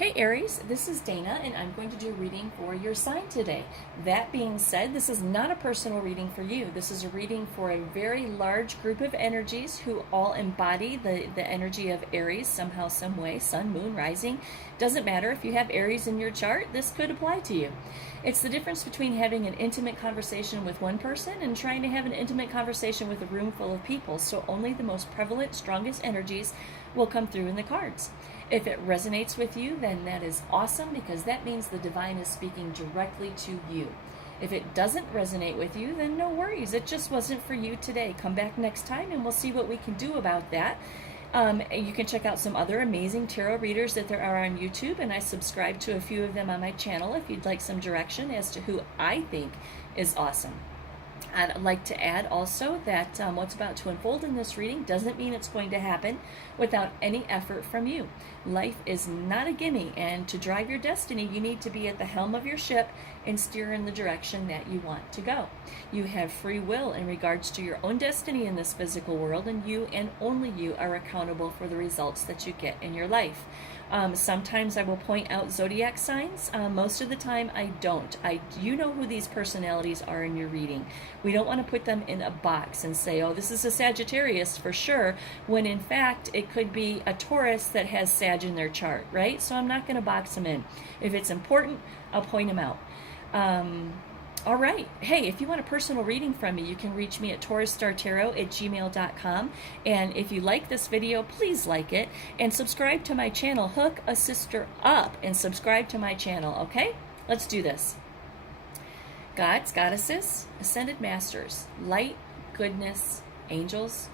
Hey Aries, this is Dana and I'm going to do a reading for your sign today. That being said, this is not a personal reading for you. This is a reading for a very large group of energies who all embody the energy of Aries somehow, some way, sun, moon, rising. Doesn't matter if you have Aries in your chart, this could apply to you. It's the difference between having an intimate conversation with one person and trying to have an intimate conversation with a room full of people. So only the most prevalent, strongest energies will come through in the cards. If it resonates with you, then that is awesome because that means the divine is speaking directly to you. If it doesn't resonate with you, then no worries. It just wasn't for you today. Come back next time and we'll see what we can do about that. You can check out some other amazing tarot readers that there are on YouTube, and I subscribe to a few of them on my channel if you'd like some direction as to who I think is awesome. I'd like to add also that what's about to unfold in this reading doesn't mean it's going to happen without any effort from you. Life is not a gimme, and to drive your destiny, you need to be at the helm of your ship and steer in the direction that you want to go. You have free will in regards to your own destiny in this physical world, and you and only you are accountable for the results that you get in your life. Sometimes I will point out zodiac signs. Most of the time I don't. You know who these personalities are in your reading. We don't want to put them in a box and say, oh, this is a Sagittarius for sure, when in fact it could be a Taurus that has Sag in their chart, right? So I'm not going to box them in. If it's important, I'll point them out. All right. Hey, if you want a personal reading from me, you can reach me at taurusstartarot@gmail.com. And if you like this video, please like it and subscribe to my channel. Hook a sister up and subscribe to my channel, okay? Let's do this. Gods, goddesses, ascended masters, light, goodness, angels,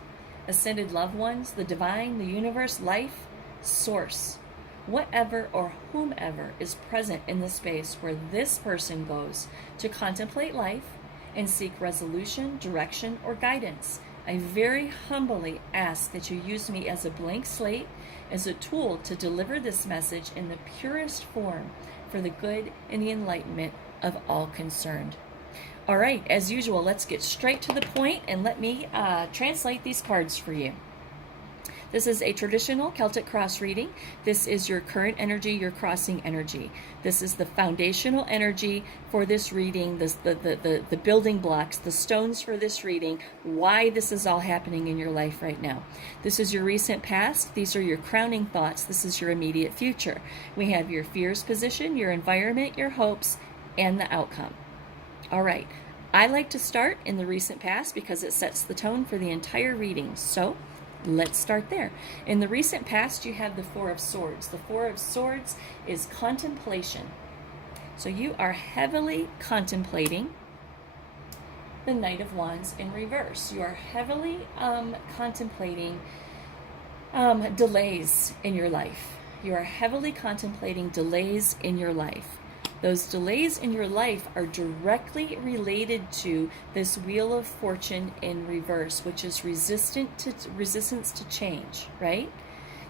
ascended loved ones, the divine, the universe, life, source. Whatever or whomever is present in the space where this person goes to contemplate life and seek resolution, direction, or guidance, I very humbly ask that you use me as a blank slate, as a tool to deliver this message in the purest form for the good and the enlightenment of all concerned. All right, as usual, let's get straight to the point and let me translate these cards for you. This is a traditional Celtic cross reading. This is your current energy, your crossing energy. This is the foundational energy for this reading, the building blocks, the stones for this reading, why this is all happening in your life right now. This is your recent past. These are your crowning thoughts. This is your immediate future. We have your fears position, your environment, your hopes, and the outcome. All right. I like to start in the recent past because it sets the tone for the entire reading. So let's start there. In the recent past, you have the Four of Swords. The Four of Swords is contemplation. So you are heavily contemplating the Knight of Wands in reverse. You are heavily contemplating delays in your life. You are heavily contemplating delays in your life. Those delays in your life are directly related to this Wheel of Fortune in reverse, which is resistance to change, right?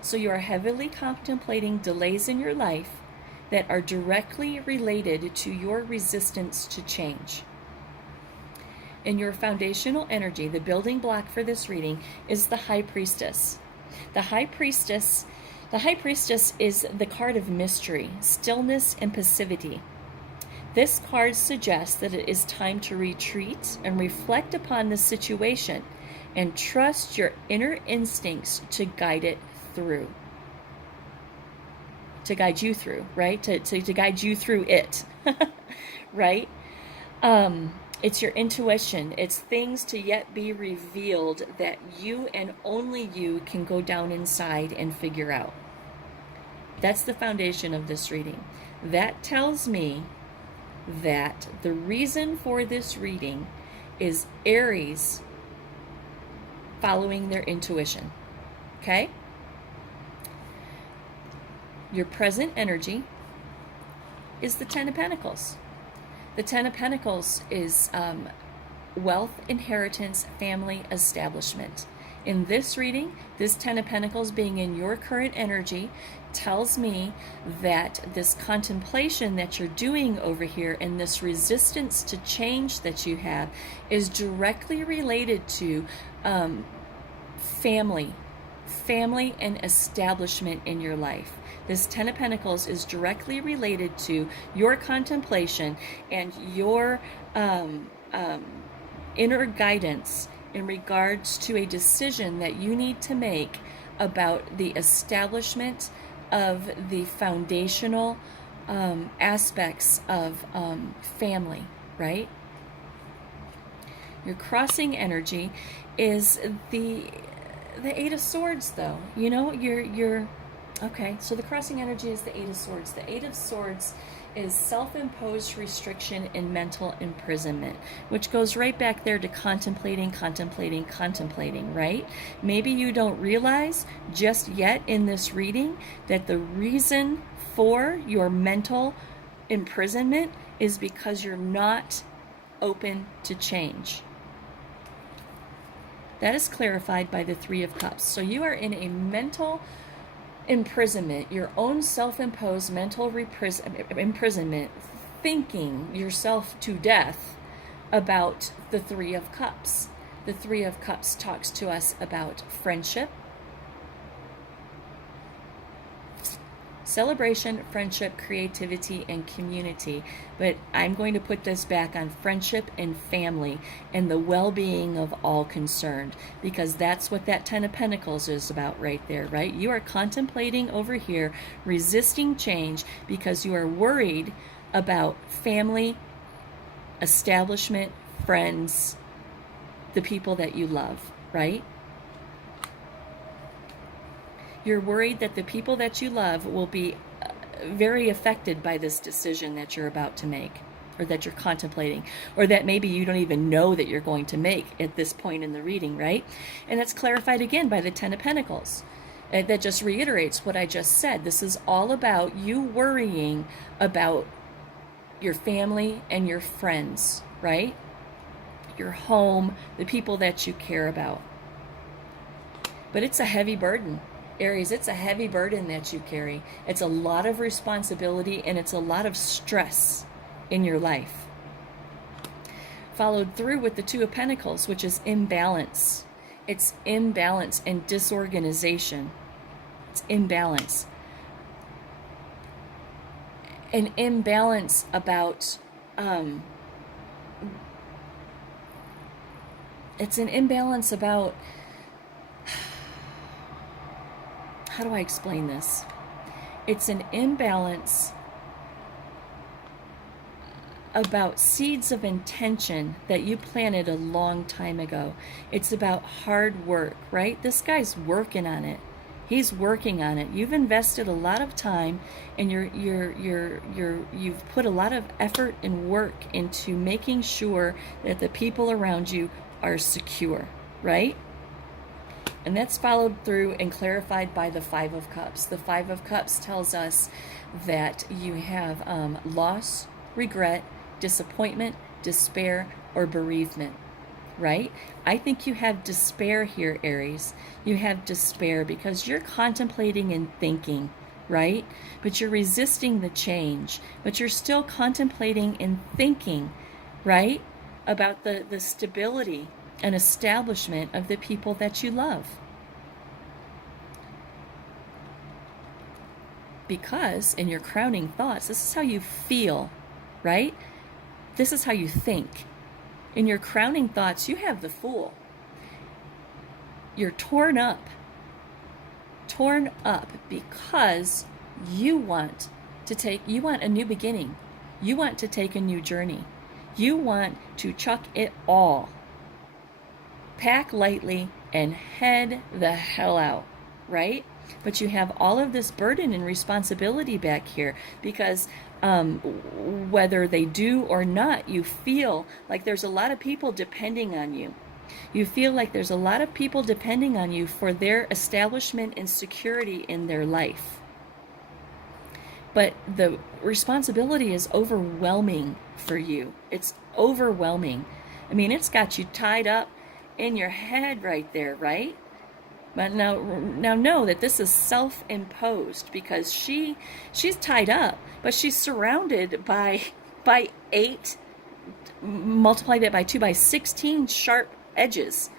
So you are heavily contemplating delays in your life that are directly related to your resistance to change. In your foundational energy, the building block for this reading is the High Priestess. The High Priestess is the card of mystery, stillness, and passivity. This card suggests that it is time to retreat and reflect upon the situation and trust your inner instincts to guide it through. To guide you through, right? To guide you through it, right? It's your intuition. It's things to yet be revealed that you and only you can go down inside and figure out. That's the foundation of this reading. That tells me that the reason for this reading is Aries following their intuition. Okay? Your present energy is the Ten of Pentacles. The Ten of Pentacles is wealth, inheritance, family, establishment. In this reading, this Ten of Pentacles being in your current energy tells me that this contemplation that you're doing over here and this resistance to change that you have is directly related to family, family and establishment in your life. This Ten of Pentacles is directly related to your contemplation and your inner guidance in regards to a decision that you need to make about the establishment of the foundational aspects of family, right? Your crossing energy is the Eight of Swords, though. You know, you're okay. So the crossing energy is the Eight of Swords. The Eight of Swords is self-imposed restriction and mental imprisonment, which goes right back there to contemplating, right? Maybe you don't realize just yet in this reading that the reason for your mental imprisonment is because you're not open to change. That is clarified by the Three of Cups. So you are in a mental imprisonment, your own self-imposed mental imprisonment, thinking yourself to death about the Three of Cups. The Three of Cups talks to us about friendship, celebration, friendship, creativity, and community. But I'm going to put this back on friendship and family and the well-being of all concerned, because that's what that Ten of Pentacles is about right there, right? You are contemplating over here, resisting change because you are worried about family, establishment, friends, the people that you love, right? You're worried that the people that you love will be very affected by this decision that you're about to make, or that you're contemplating, or that maybe you don't even know that you're going to make at this point in the reading, right? And that's clarified again by the Ten of Pentacles. That just reiterates what I just said. This is all about you worrying about your family and your friends, right? Your home, the people that you care about. But it's a heavy burden. Aries, it's a heavy burden that you carry. It's a lot of responsibility and it's a lot of stress in your life. Followed through with the Two of Pentacles, which is imbalance. It's imbalance and disorganization. It's imbalance. An imbalance about, it's an imbalance about, how do I explain this? It's an imbalance about seeds of intention that you planted a long time ago. It's about hard work, right? This guy's working on it. He's working on it. You've invested a lot of time, and you've put a lot of effort and work into making sure that the people around you are secure, right? And that's followed through and clarified by the Five of Cups. The Five of Cups tells us that you have loss, regret, disappointment, despair, or bereavement, right? I think you have despair here, Aries. You have despair because you're contemplating and thinking, right? But you're resisting the change. But you're still contemplating and thinking, right? About the stability and establishment of the people that you love. Because in your crowning thoughts, this is how you feel, right? This is how you think. In your crowning thoughts, you have the Fool. You're torn up because you want a new beginning. You want to take a new journey. You want to chuck it all, pack lightly, and head the hell out, right? But you have all of this burden and responsibility back here because whether they do or not, you feel like there's a lot of people depending on you. You feel like there's a lot of people depending on you for their establishment and security in their life. But the responsibility is overwhelming for you. It's overwhelming. I mean, it's got you tied up in your head right there, right? But now know that this is self-imposed because she's tied up, but she's surrounded by 8, multiply that by 2, by 16 sharp edges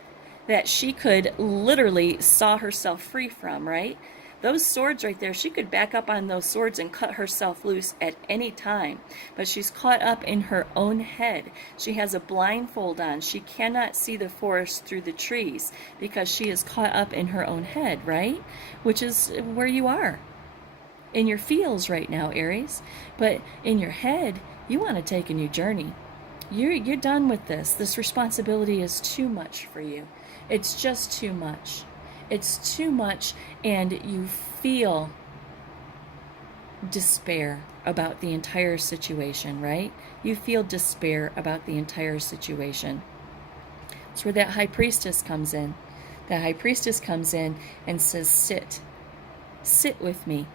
that she could literally saw herself free from, right? Those swords right there, she could back up on those swords and cut herself loose at any time. But she's caught up in her own head. She has a blindfold on. She cannot see the forest through the trees because she is caught up in her own head, right? Which is where you are in your feels right now, Aries. But in your head, you want to take a new journey. You're done with this. This responsibility is too much for you. It's just too much. It's too much, and you feel despair about the entire situation, right? You feel despair about the entire situation. That's where that high priestess comes in. The high priestess comes in and says, sit. Sit with me.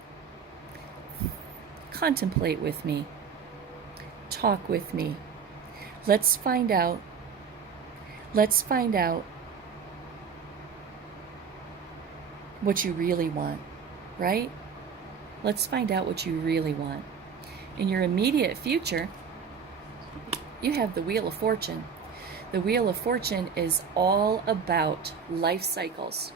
Contemplate with me. Talk with me. Let's find out what you really want, right? Let's find out what you really want. In your immediate future, you have the Wheel of Fortune. The Wheel of Fortune is all about life cycles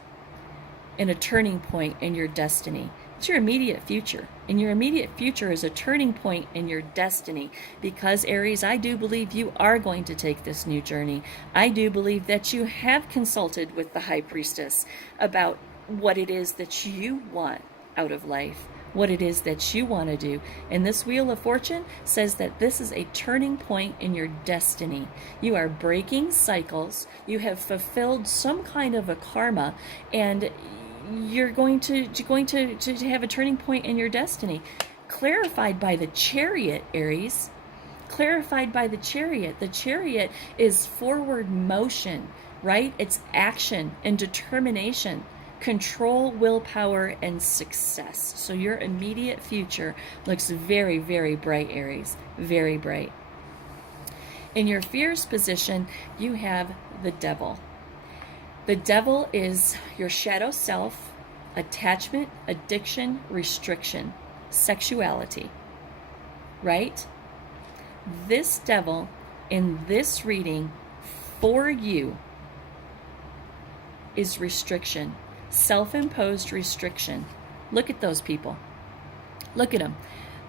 and a turning point in your destiny. It's your immediate future. And your immediate future is a turning point in your destiny. Because, Aries, I do believe you are going to take this new journey. I do believe that you have consulted with the High Priestess about what it is that you want out of life, what it is that you want to do. And this Wheel of Fortune says that this is a turning point in your destiny. You are breaking cycles. You have fulfilled some kind of a karma, and you're going to have a turning point in your destiny. Clarified by the Chariot, Aries. Clarified by the Chariot. The Chariot is forward motion, right? It's action and determination. Control, willpower, and success. So your immediate future looks very, very bright, Aries. Very bright. In your fears position, you have the Devil. The Devil is your shadow self, attachment, addiction, restriction, sexuality. Right? This Devil in this reading for you is restriction. Self-imposed restriction. Look at those people. Look at them.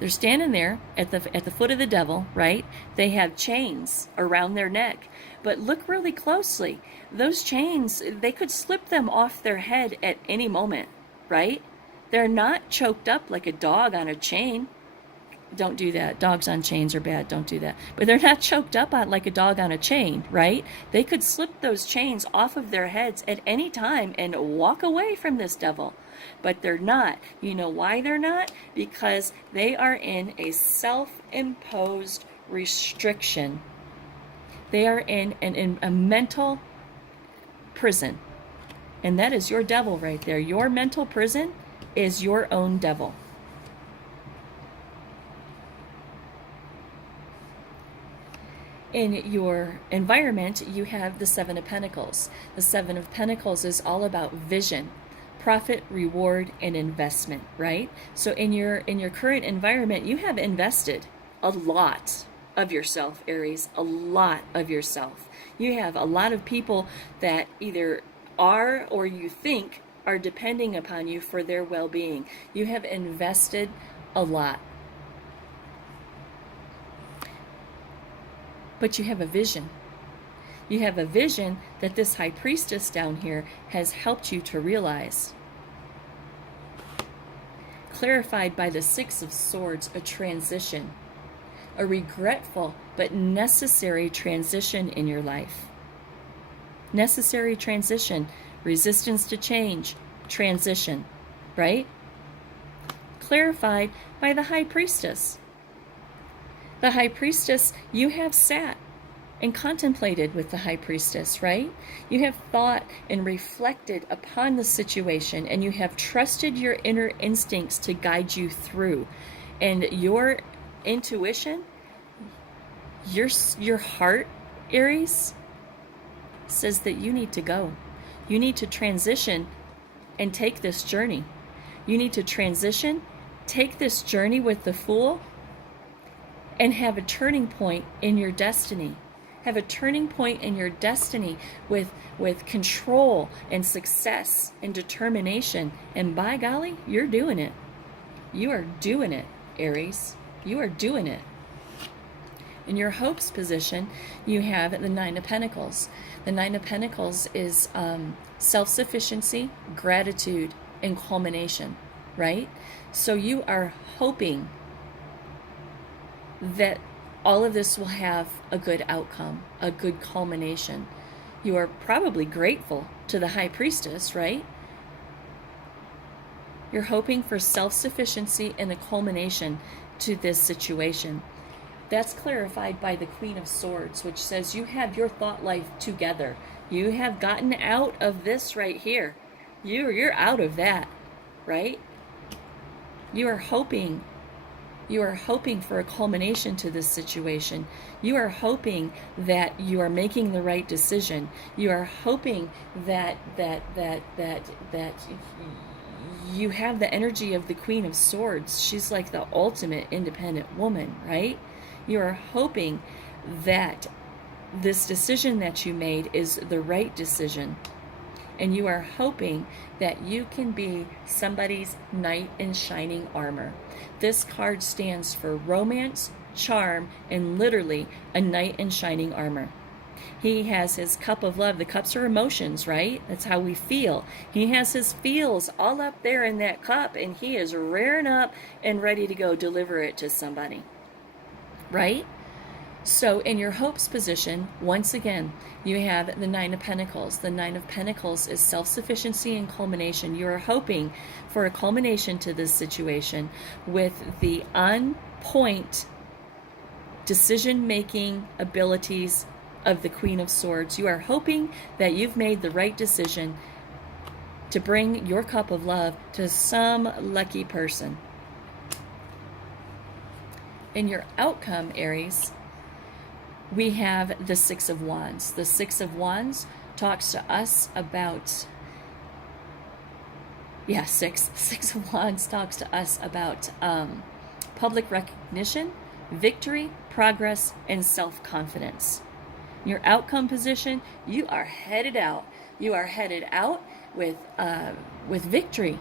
They're standing there at the foot of the Devil, right? They have chains around their neck. But look really closely. Those chains, they could slip them off their head at any moment, right? They're not choked up like a dog on a chain. Don't do that. Dogs on chains are bad. Don't do that. But they're not choked up on like a dog on a chain, right? They could slip those chains off of their heads at any time and walk away from this Devil. But they're not. You know why they're not? Because they are in a self-imposed restriction. They are in a mental prison. And that is your Devil right there. Your mental prison is your own Devil. In your environment, you have the Seven of Pentacles. The Seven of Pentacles is all about vision, profit, reward, and investment, right? So in your current environment, you have invested a lot of yourself, Aries, a lot of yourself. You have a lot of people that either are or you think are depending upon you for their well-being. You have invested a lot. But you have a vision. You have a vision that this High Priestess down here has helped you to realize. Clarified by the Six of Swords, a transition. A regretful but necessary transition in your life. Necessary transition. Resistance to change. Transition. Right? Clarified by the High Priestess. The High Priestess, you have sat and contemplated with the High Priestess, right? You have thought and reflected upon the situation, and you have trusted your inner instincts to guide you through. And your intuition, your heart, Aries, says that you need to go. You need to transition and take this journey. You need to transition, take this journey with the Fool, and have a turning point in your destiny. have a turning point in your destiny with control and success and determination. And by golly, you're doing it. You are doing it, Aries. You are doing it. In your hopes position, you have the Nine of Pentacles. The Nine of Pentacles is self-sufficiency, gratitude, and culmination, right? So you are hoping that all of this will have a good outcome, a good culmination. You are probably grateful to the High Priestess, right? You're hoping for self-sufficiency and a culmination to this situation. That's clarified by the Queen of Swords, which says you have your thought life together. You have gotten out of this right here. You're out of that, right? You are hoping for a culmination to this situation. You are hoping that you are making the right decision. You are hoping that you have the energy of the Queen of Swords. She's like the ultimate independent woman, right? You are hoping that this decision that you made is the right decision. And you are hoping that you can be somebody's knight in shining armor. This card stands for romance, charm, and literally a knight in shining armor. He has his cup of love. The cups are emotions, right? That's how we feel. He has his feels all up there in that cup, and he is rearing up and ready to go deliver it to somebody, right? So in your hopes position, once again, you have the Nine of Pentacles. The Nine of Pentacles is self-sufficiency and culmination. You are hoping for a culmination to this situation with the on-point decision-making abilities of the Queen of Swords. You are hoping that you've made the right decision to bring your cup of love to some lucky person. In your outcome, Aries, we have the Six of Wands. The Six of Wands talks to us about, Six of Wands talks to us about public recognition, victory, progress, and self-confidence. Your outcome position, you are headed out. You are headed out with victory,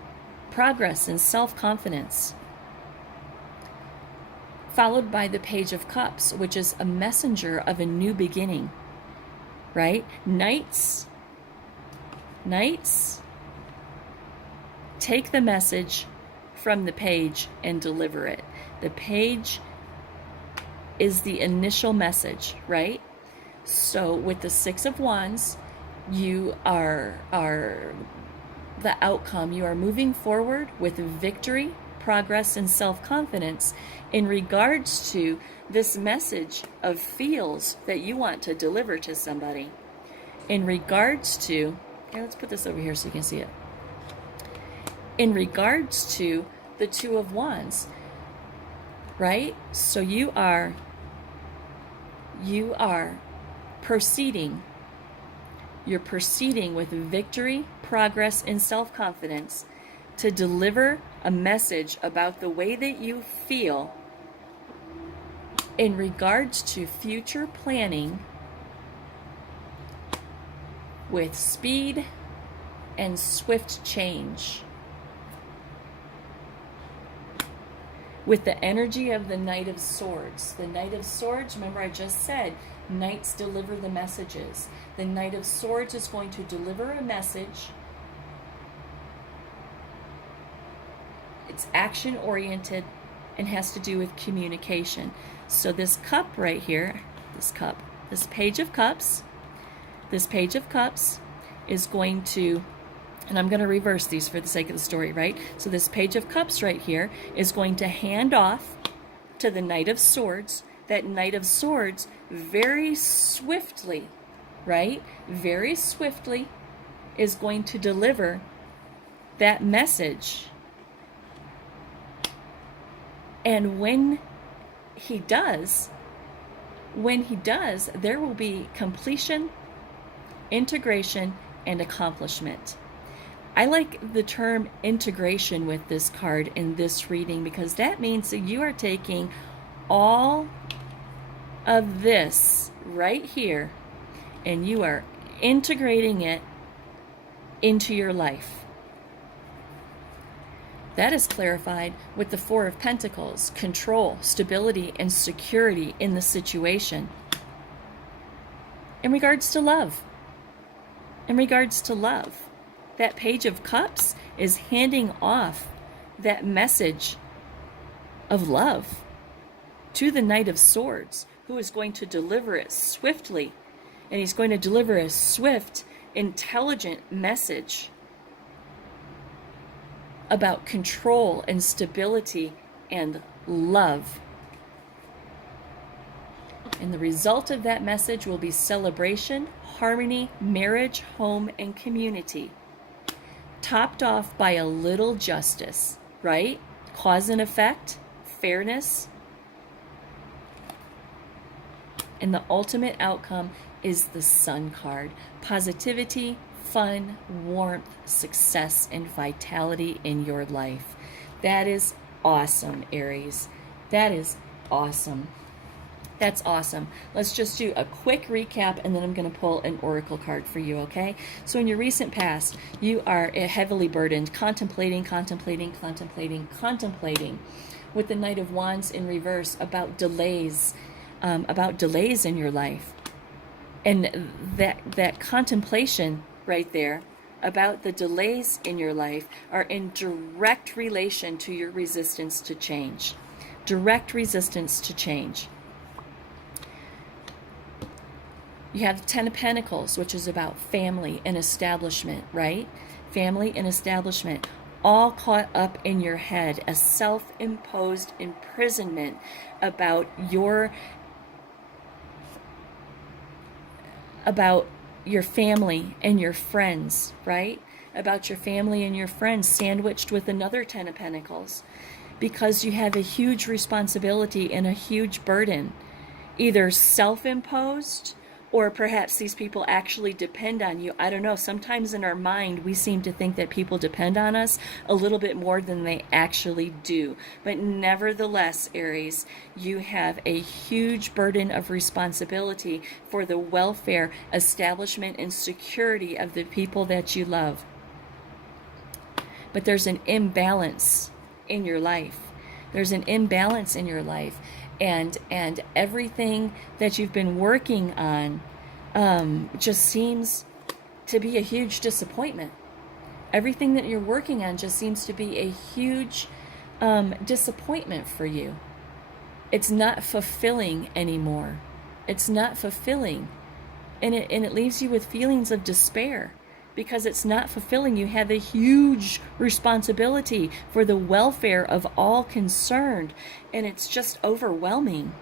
progress, and self-confidence. Followed by the Page of Cups, which is a messenger of a new beginning, right? Knights take the message from the page and deliver it. The page is the initial message, right? So with the Six of Wands, you are the outcome. You are moving forward with victory, progress, and self-confidence in regards to this message of feels that you want to deliver to somebody. In regards to, let's put this over here so you can see it. In regards to the Two of Wands, right? So you are proceeding. You're proceeding with victory, progress, and self-confidence to deliver a message about the way that you feel in regards to future planning with speed and swift change. With the energy of the Knight of Swords. The Knight of Swords, remember I just said, knights deliver the messages. The Knight of Swords is going to deliver a message. It's action-oriented and has to do with communication. So this cup right here, this Page of Cups is going to, and I'm going to reverse these for the sake of the story, right? So this Page of Cups right here is going to hand off to the Knight of Swords. That Knight of Swords very swiftly, right? Very swiftly is going to deliver that message. And when he does, there will be completion, integration, and accomplishment. I like the term integration with this card in this reading because that means that you are taking all of this right here, and you are integrating it into your life. That is clarified with the Four of Pentacles, control, stability, and security in the situation. In regards to love, that Page of Cups is handing off that message of love to the Knight of Swords, who is going to deliver it swiftly. And he's going to deliver a swift, intelligent message about control and stability and love. And the result of that message will be celebration, harmony, marriage, home, and community. Topped off by a little justice, right? Cause and effect, fairness. And the ultimate outcome is the Sun card. Positivity, fun, warmth, success, and vitality in your life. That is awesome, Aries. That is awesome. That's awesome. Let's just do a quick recap, and then I'm going to pull an oracle card for you, okay? So in your recent past, you are heavily burdened, contemplating, with the Knight of Wands in reverse about delays in your life. And that contemplation right there about the delays in your life are in direct relation to your resistance to change. Direct resistance to change. You have the Ten of Pentacles, which is about family and establishment, right? Family and establishment, all caught up in your head, a self-imposed imprisonment about your family and your friends, right? About your family and your friends sandwiched with another Ten of Pentacles, because you have a huge responsibility and a huge burden, either self-imposed or perhaps these people actually depend on you. I don't know. Sometimes in our mind, we seem to think that people depend on us a little bit more than they actually do. But nevertheless, Aries, you have a huge burden of responsibility for the welfare, establishment, and security of the people that you love. But there's an imbalance in your life. There's an imbalance in your life. And everything that you've been working on just seems to be a huge disappointment. Everything that you're working on just seems to be a huge disappointment for you. It's not fulfilling anymore. It's not fulfilling. And it leaves you with feelings of despair. Because it's not fulfilling. You have a huge responsibility for the welfare of all concerned, and it's just overwhelming.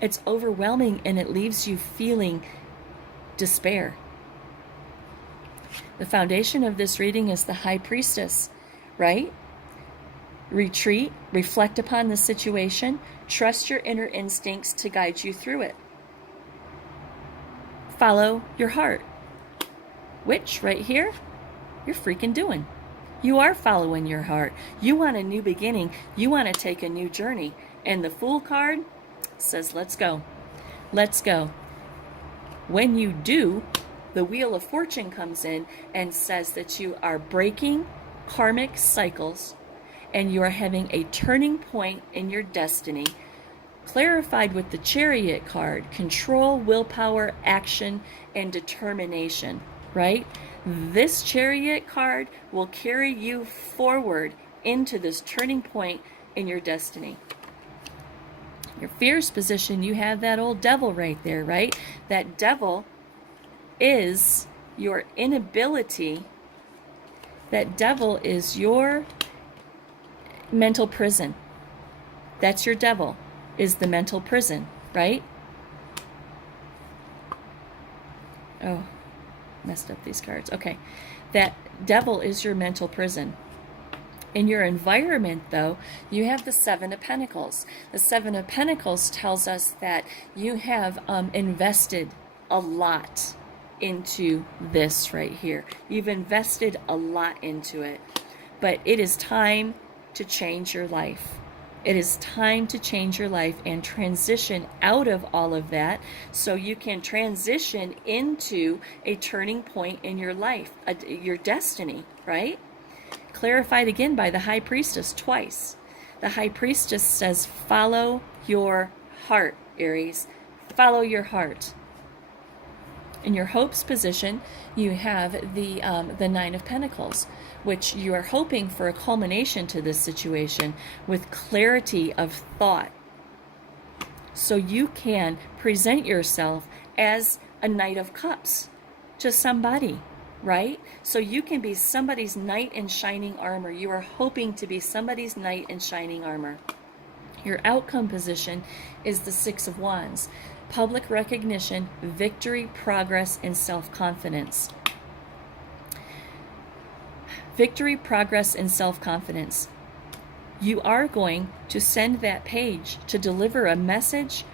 It's overwhelming, and it leaves you feeling despair. The foundation of this reading is the High Priestess, right? Retreat, reflect upon the situation, trust your inner instincts to guide you through it. Follow your heart. Which, right here, you're freaking doing. You are following your heart. You want a new beginning. You want to take a new journey. And the Fool card says, let's go. Let's go. When you do, the Wheel of Fortune comes in and says that you are breaking karmic cycles and you are having a turning point in your destiny, clarified with the Chariot card, control, willpower, action, and determination. Right? This Chariot card will carry you forward into this turning point in your destiny. Your Fears position, you have that old devil right there, right? That devil is your inability. That devil is your mental prison. That's your devil, is the mental prison, right? Oh. Messed up these cards. Okay. That devil is your mental prison. In your environment, though, you have the Seven of Pentacles. The Seven of Pentacles tells us that you have invested a lot into this right here. You've invested a lot into it. But it is time to change your life. It is time to change your life and transition out of all of that so you can transition into a turning point in your life, your destiny, right? Clarified again by the High Priestess twice. The High Priestess says, follow your heart, Aries. Follow your heart. In your hopes position, you have the Nine of Pentacles, which you are hoping for a culmination to this situation with clarity of thought. So you can present yourself as a Knight of Cups to somebody, right? So you can be somebody's knight in shining armor. You are hoping to be somebody's knight in shining armor. Your outcome position is the Six of Wands. Public recognition, victory, progress, and self-confidence. Victory, progress, and self-confidence. You are going to send that page to deliver a message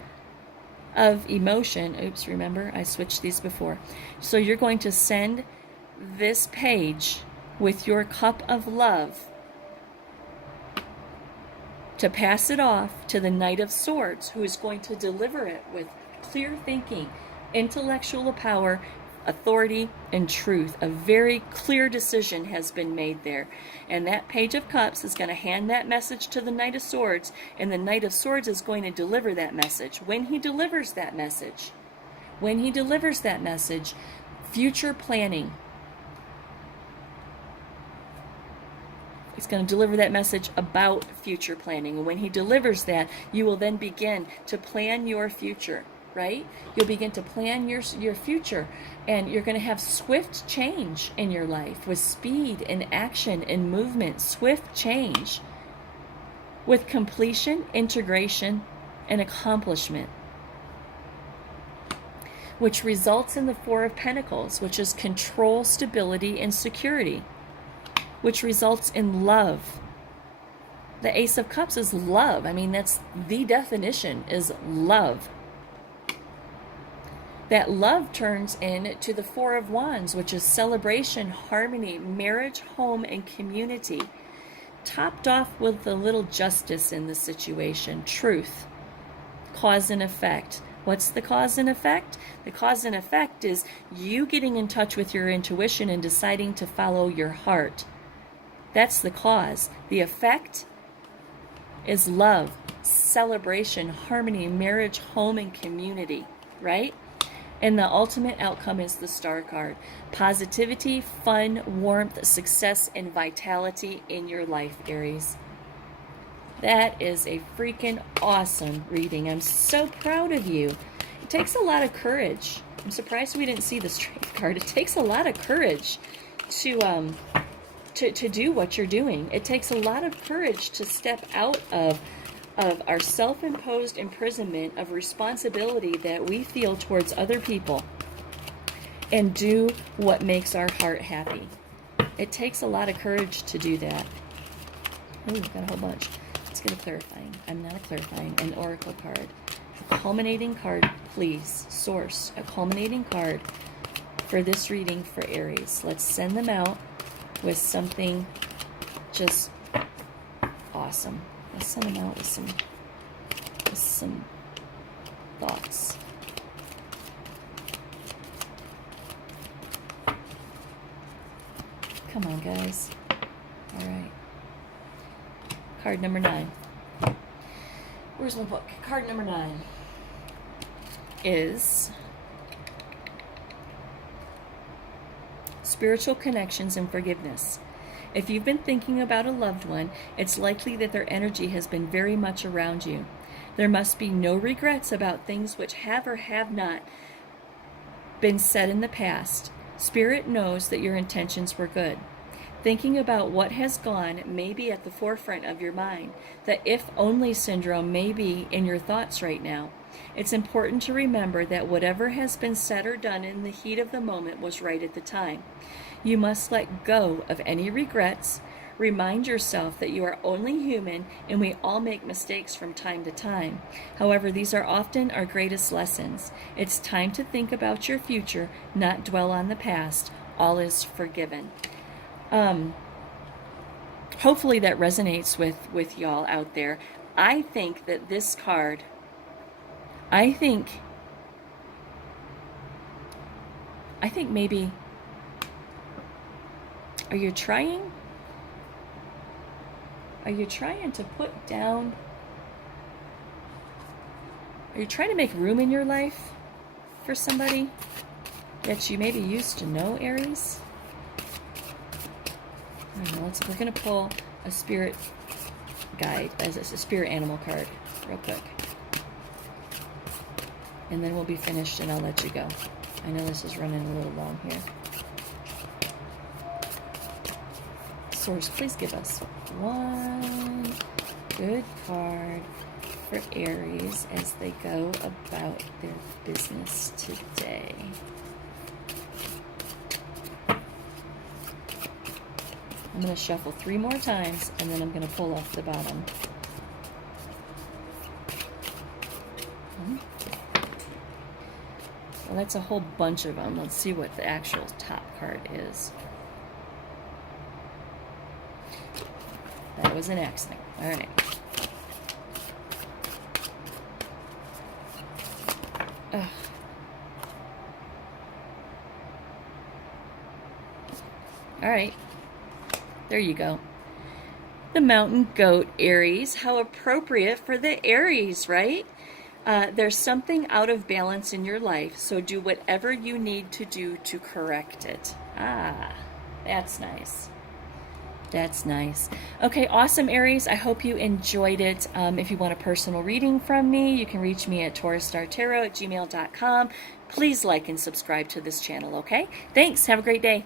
of emotion. Oops, remember, I switched these before. So you're going to send this page with your cup of love to pass it off to the Knight of Swords, who is going to deliver it with clear thinking, intellectual power, authority, and truth. A very clear decision has been made there. And that Page of Cups is going to hand that message to the Knight of Swords, and the Knight of Swords is going to deliver that message. When he delivers that message, future planning. He's going to deliver that message about future planning. And when he delivers that, you will then begin to plan your future, right? You'll begin to plan your future, and you're going to have swift change in your life with speed and action and movement, swift change with completion, integration, and accomplishment, which results in the Four of Pentacles, which is control, stability, and security, which results in love. The Ace of Cups is love. I mean, that's the definition, is love. That love turns into the Four of Wands, which is celebration, harmony, marriage, home, and community, topped off with a little justice in the situation, truth, cause and effect. What's the cause and effect? The cause and effect is you getting in touch with your intuition and deciding to follow your heart. That's the cause. The effect is love, celebration, harmony, marriage, home, and community, right? And the ultimate outcome is the Star card. Positivity, fun, warmth, success, and vitality in your life, Aries. That is a freaking awesome reading. I'm so proud of you. It takes a lot of courage. I'm surprised we didn't see the Strength card. It takes a lot of courage to do what you're doing. It takes a lot of courage to step out of our self-imposed imprisonment of responsibility that we feel towards other people and do what makes our heart happy. It takes a lot of courage to do that. Ooh, got a whole bunch. Let's get a clarifying. I'm not a clarifying. An oracle card. A culminating card, please. Source. A culminating card for this reading for Aries. Let's send them out with something just awesome. Let's send them out with some thoughts. Come on, guys. All right. Card number 9. Where's my book? Card number 9 is spiritual connections and forgiveness. If you've been thinking about a loved one, it's likely that their energy has been very much around you. There must be no regrets about things which have or have not been said in the past. Spirit knows that your intentions were good. Thinking about what has gone may be at the forefront of your mind. The if-only syndrome may be in your thoughts right now. It's important to remember that whatever has been said or done in the heat of the moment was right at the time. You must let go of any regrets. Remind yourself that you are only human and we all make mistakes from time to time. However, these are often our greatest lessons. It's time to think about your future, not dwell on the past. All is forgiven. Hopefully that resonates with y'all out there. I think that this card, I think maybe, are you trying to put down, are you trying to make room in your life for somebody that you maybe used to know, Aries? I don't know, we're going to pull a spirit guide, as a spirit animal card, real quick. And then we'll be finished and I'll let you go. I know this is running a little long here. Source, please give us one good card for Aries as they go about their business today. I'm going to shuffle 3 more times and then I'm going to pull off the bottom. Well, that's a whole bunch of them. Let's see what the actual top card is. That was an accident. All right. Ugh. All right. There you go. The mountain goat, Aries. How appropriate for the Aries, right? There's something out of balance in your life, so do whatever you need to do to correct it. Ah, that's nice. That's nice. Okay, awesome, Aries. I hope you enjoyed it. If you want a personal reading from me, you can reach me at taurusstartarot@gmail.com. Please like and subscribe to this channel, okay? Thanks. Have a great day.